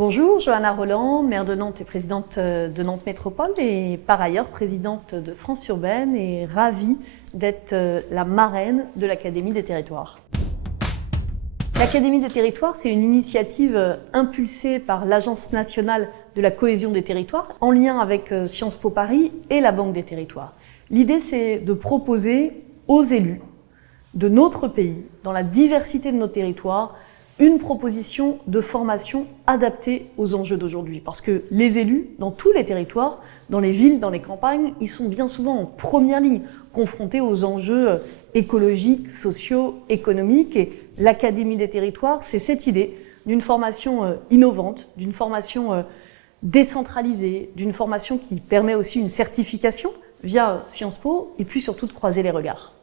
Bonjour, Johanna Roland, maire de Nantes et présidente de Nantes Métropole et par ailleurs présidente de France Urbaine et ravie d'être la marraine de l'Académie des territoires. L'Académie des territoires, c'est une initiative impulsée par l'Agence nationale de la cohésion des territoires en lien avec Sciences Po Paris et la Banque des territoires. L'idée, c'est de proposer aux élus de notre pays, dans la diversité de nos territoires, une proposition de formation adaptée aux enjeux d'aujourd'hui. Parce que les élus, dans tous les territoires, dans les villes, dans les campagnes, ils sont bien souvent en première ligne, confrontés aux enjeux écologiques, sociaux, économiques. Et l'Académie des territoires, c'est cette idée d'une formation innovante, d'une formation décentralisée, d'une formation qui permet aussi une certification via Sciences Po, et puis surtout de croiser les regards.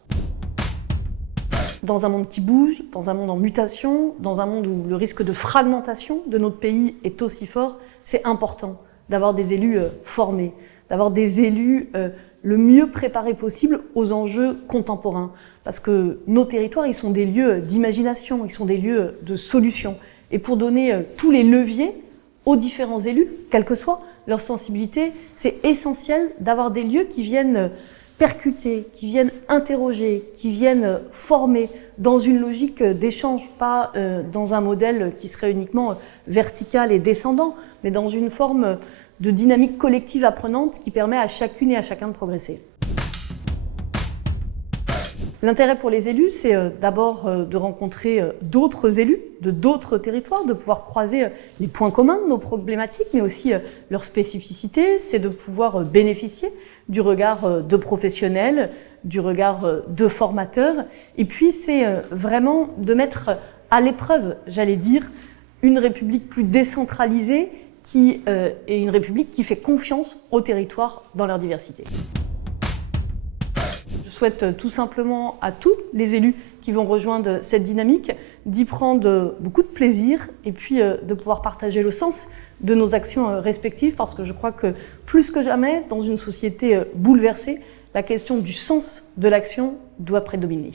Dans un monde qui bouge, dans un monde en mutation, dans un monde où le risque de fragmentation de notre pays est aussi fort, c'est important d'avoir des élus formés, d'avoir des élus le mieux préparés possible aux enjeux contemporains. Parce que nos territoires, ils sont des lieux d'imagination, ils sont des lieux de solutions. Et pour donner tous les leviers aux différents élus, quelle que soit leur sensibilité, c'est essentiel d'avoir des lieux qui viennent percuter, qui viennent interroger, qui viennent former dans une logique d'échange, pas dans un modèle qui serait uniquement vertical et descendant, mais dans une forme de dynamique collective apprenante qui permet à chacune et à chacun de progresser. L'intérêt pour les élus, c'est d'abord de rencontrer d'autres élus de d'autres territoires, de pouvoir croiser les points communs de nos problématiques, mais aussi leurs spécificités. C'est de pouvoir bénéficier du regard de professionnels, du regard de formateurs. Et puis, c'est vraiment de mettre à l'épreuve, j'allais dire, une République plus décentralisée et une République qui fait confiance aux territoires dans leur diversité. Je souhaite tout simplement à tous les élus qui vont rejoindre cette dynamique d'y prendre beaucoup de plaisir et puis de pouvoir partager le sens de nos actions respectives, parce que je crois que plus que jamais, dans une société bouleversée, la question du sens de l'action doit prédominer.